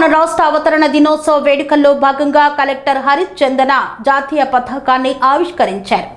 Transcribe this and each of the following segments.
తెలంగాణ రాష్ట్ర అవతరణ దినోత్సవ వేడుకల్లో భాగంగా కలెక్టర్ హరిచందన జాతీయ పతాకాన్ని ఆవిష్కరించారు.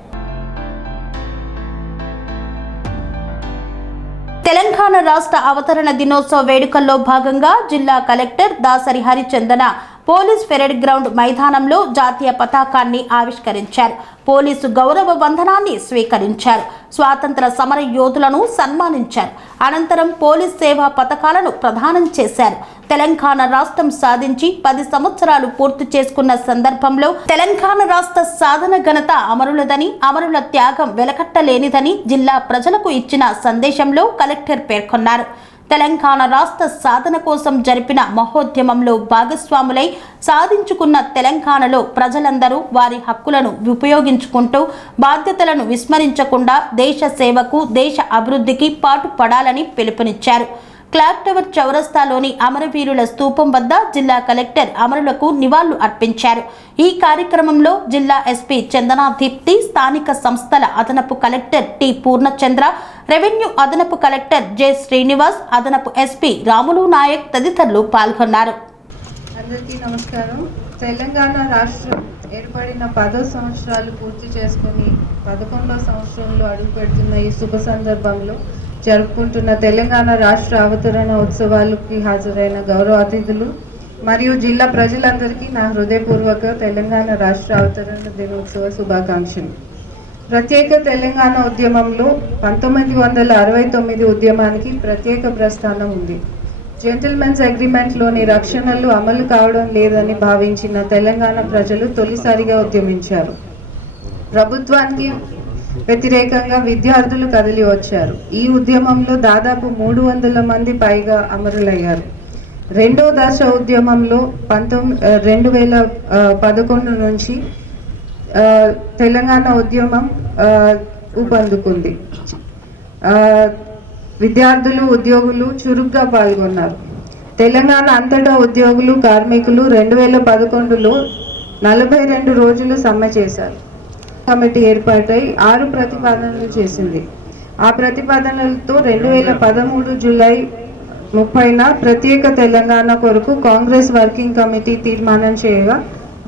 తెలంగాణ రాష్ట్ర అవతరణ దినోత్సవ వేడుకల్లో భాగంగా జిల్లా కలెక్టర్ దాసరి హరిచందన పోలీస్ పెరేడ్ గ్రౌండ్ మైదానంలో జాతీయ పతాకాన్ని ఆవిష్కరించారు. పోలీసు గౌరవ వందనాన్ని స్వీకరించారు. స్వాతంత్ర సమర యోధులను సన్మానించారు. అనంతరం పోలీస్ సేవా పథకాలను ప్రదానం చేశారు. తెలంగాణ రాష్ట్రం సాధించి 10 సంవత్సరాలు పూర్తి చేసుకున్న సందర్భంలో తెలంగాణ రాష్ట్ర సాధన ఘనత అమరులదని, అమరుల త్యాగం వెలకట్టలేనిదని జిల్లా ప్రజలకు ఇచ్చిన సందేశంలో కలెక్టర్ పేర్కొన్నారు. తెలంగాణ రాష్ట్ర సాధన కోసం జరిపిన మహోద్యమంలో భాగస్వాములై సాధించుకున్న తెలంగాణలో ప్రజలందరూ వారి హక్కులను ఉపయోగించుకుంటూ బాధ్యతలను విస్మరించకుండా దేశ సేవకు, దేశ అభివృద్ధికి పాటుపడాలని పిలుపునిచ్చారు. క్లాక్ టవర్ చౌరస్తాలోని అమరవీరుల స్తూపం వద్ద జిల్లా కలెక్టర్ అమరులకు నివాళులు అర్పించారు. ఈ కార్యక్రమంలో జిల్లా ఎస్పీ చందనా దీప్తి, స్థానిక సంస్థల అదనపు కలెక్టర్ టి పూర్ణచంద్ర, రెవెన్యూ అదనపు కలెక్టర్ జె శ్రీనివాస్, అదనపు ఎస్పీ రాములు నాయక్ తదితరులు పాల్గొన్నారు. అందరికీ నమస్కారం. తెలంగాణ రాష్ట్రం ఏర్పడిన 10 సంవత్సరాలు పూర్తి చేసుకుని 11వ సంవత్సరంలో అడుగుపెడుతున్న ఈ శుభ సందర్భంలో జరుపుకుంటున్న తెలంగాణ రాష్ట్ర అవతరణ ఉత్సవాలకి హాజరైన గౌరవ అతిథులు మరియు జిల్లా ప్రజలందరికీ నా హృదయపూర్వక తెలంగాణ రాష్ట్ర అవతరణ దినోత్సవ శుభాకాంక్షలు. ప్రత్యేక తెలంగాణ ఉద్యమంలో 1969 ఉద్యమానికి ప్రత్యేక ప్రస్థానం ఉంది. జెంటిల్మెన్స్ అగ్రిమెంట్లోని రక్షణలు అమలు కావడం లేదని భావించిన తెలంగాణ ప్రజలు తొలిసారిగా ఉద్యమించారు. ప్రభుత్వానికి వ్యతిరేకంగా విద్యార్థులు కదిలి వచ్చారు. ఈ ఉద్యమంలో దాదాపు 300 మంది పైగా అమరులయ్యారు. రెండో దశ ఉద్యమంలో 2011 నుంచి తెలంగాణ ఉద్యమం ఊపందుకుంది. విద్యార్థులు, ఉద్యోగులు చురుగ్గా పాల్గొన్నారు. తెలంగాణ అంతటా ఉద్యోగులు, కార్మికులు 2011లో 42 రోజులు సమ్మె చేశారు. కమిటీ ఏర్పాటై 6 ప్రతిపాదనలు చేసింది. ఆ ప్రతిపాదనలతో 2013 జూలై 30న ప్రత్యేక తెలంగాణ కొరకు కాంగ్రెస్ వర్కింగ్ కమిటీ తీర్మానం చేయగా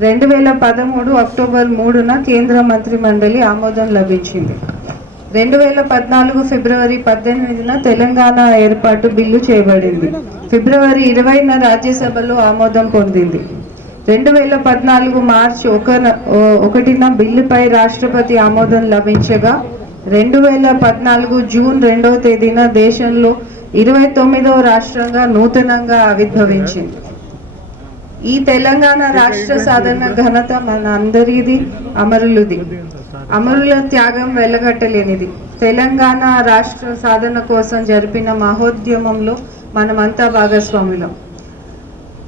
2013 అక్టోబర్ 3న కేంద్ర మంత్రి మండలి ఆమోదం లభించింది. 2014 ఫిబ్రవరి 18న తెలంగాణ ఏర్పాటు బిల్లు చేయబడింది. ఫిబ్రవరి 20న రాజ్యసభలో ఆమోదం పొందింది. 2014 మార్చి 1న బిల్లుపై రాష్ట్రపతి ఆమోదం లభించగా 2014 జూన్ 2వ తేదీన దేశంలో 29వ రాష్ట్రంగా నూతనంగా ఆవిర్భవించింది. ఈ తెలంగాణ రాష్ట్ర సాధన ఘనత మన అందరిది, అమరులది. అమరుల త్యాగం వెలగట్టలేనిది. తెలంగాణ రాష్ట్ర సాధన కోసం జరిపిన మహోద్యమంలో మనమంతా భాగస్వాములం.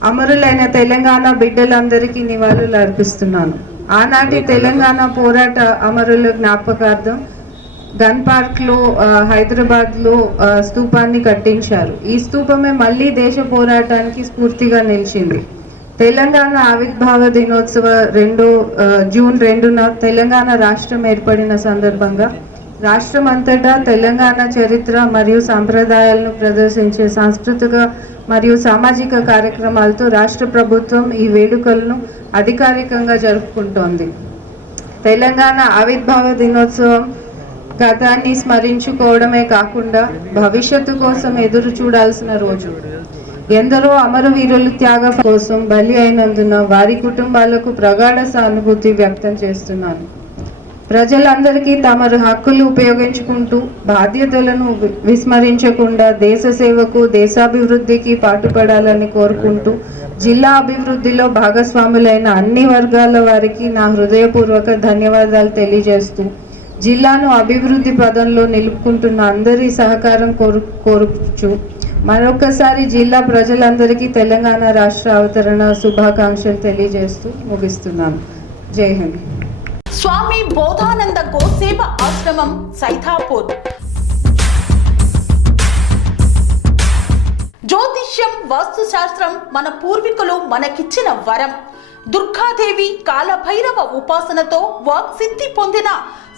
అమరులైన తెలంగాణ బిడ్డలందరికీ నివాళులు అర్పిస్తున్నాను. ఆనాటి తెలంగాణ పోరాట అమరుల జ్ఞాపకార్థం గన్ పార్క్లో హైదరాబాద్లో స్తూపాన్ని కట్టించారు. ఈ స్తూపమే మళ్ళీ దేశ పోరాటానికి స్ఫూర్తిగా నిలిచింది. తెలంగాణ ఆవిర్భావ దినోత్సవ జూన్ 2న తెలంగాణ రాష్ట్రం ఏర్పడిన సందర్భంగా రాష్ట్రమంతటా తెలంగాణ చరిత్ర మరియు సాంప్రదాయాలను ప్రదర్శించే సాంస్కృతిక మరియు సామాజిక కార్యక్రమాలతో రాష్ట్ర ప్రభుత్వం ఈ వేడుకలను అధికారికంగా జరుపుకుంటోంది. తెలంగాణ ఆవిర్భావ దినోత్సవం గతాన్ని స్మరించుకోవడమే కాకుండా భవిష్యత్తు కోసం ఎదురు చూడాల్సిన రోజు. ఎందరో అమరవీరుల త్యాగం కోసం బలి అయినందున వారి కుటుంబాలకు ప్రగాఢ సానుభూతి వ్యక్తం చేస్తున్నాను. ప్రజలందరికీ తమ హక్కులు ఉపయోగించుకుంటూ బాధ్యతలను విస్మరించకుండా దేశ సేవకు, దేశాభివృద్ధికి పాటుపడాలని కోరుకుంటూ జిల్లా అభివృద్ధిలో భాగస్వాములైన అన్ని వర్గాల వారికి నా హృదయపూర్వక ధన్యవాదాలు తెలియజేస్తూ జిల్లాను అభివృద్ధి పదంలో నిలుపుకుంటున్న అందరి సహకారం కోరుచు మరొకసారి జిల్లా ప్రజలందరికీ తెలంగాణ రాష్ట్ర అవతరణ శుభాకాంక్షలు తెలియజేస్తూ ముగిస్తున్నాను. జై హింద్. స్వామి బోధానంద గోసేవ ఆశ్రమం, సైథాపూర్. జ్యోతిష్యం, వాస్తుశాస్త్రం మన పూర్వీకులు మనకిచ్చిన వరం. దుర్గాదేవి, కాలభైరవ ఉపాసనతో వాక్సిద్ధి పొందిన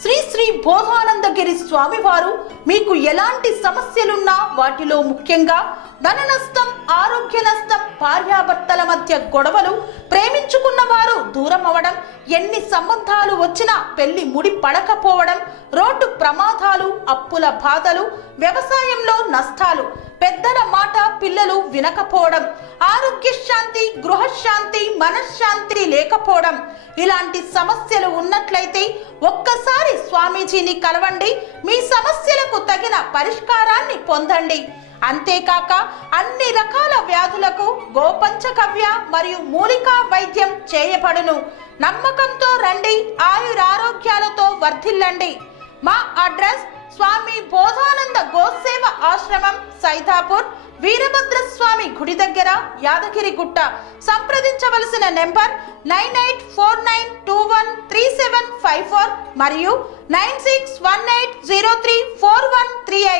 శ్రీ శ్రీ బోధానందగిరి స్వామివారు మీకు ఎలాంటి సమస్యలున్నా వాటిలో ముఖ్యంగా ధన నష్టం, ఆరోగ్య నష్టం, భార్యాభర్తల మధ్య గొడవలు, ప్రేమించుకున్న వారు దూరం అవడం, ఎన్ని సంబంధాలు వచ్చినా పెళ్లి ముడి పడకపోవడం, రోడ్డు ప్రమాదాలు, అప్పుల బాధలు, వ్యవసాయంలో నష్టాలు, పెద్దల మాట పిల్లలు వినకపోవడం, ఆరోగ్య శాంతి, గృహశాంతి, మనశ్శాంతి లేకపోవడం, ఇలాంటి సమస్యలు ఉన్నట్లయితే ఒక్కసారి స్వామీజీని కలవండి. మీ సమస్యలకు తగిన పరిష్కారాన్ని పొందండి. అంతేకాక అన్ని రకాల వ్యాధులకు గోపంచకవ్య మరియు మూలికా వైద్యం చేయబడును. నమ్మకంతో రండి, ఆయురారోగ్యాలతో వర్ధిల్లండి. మా అడ్రస్ స్వామి బోధానంద గోసేవ ఆశ్రమం, సైదాపూర్, వీరభద్రస్వామి గుడి దగ్గర, యాదగిరిగుట్ట. సంప్రదించవలసిన నెంబర్ 9849213754 మరియు 9618034138.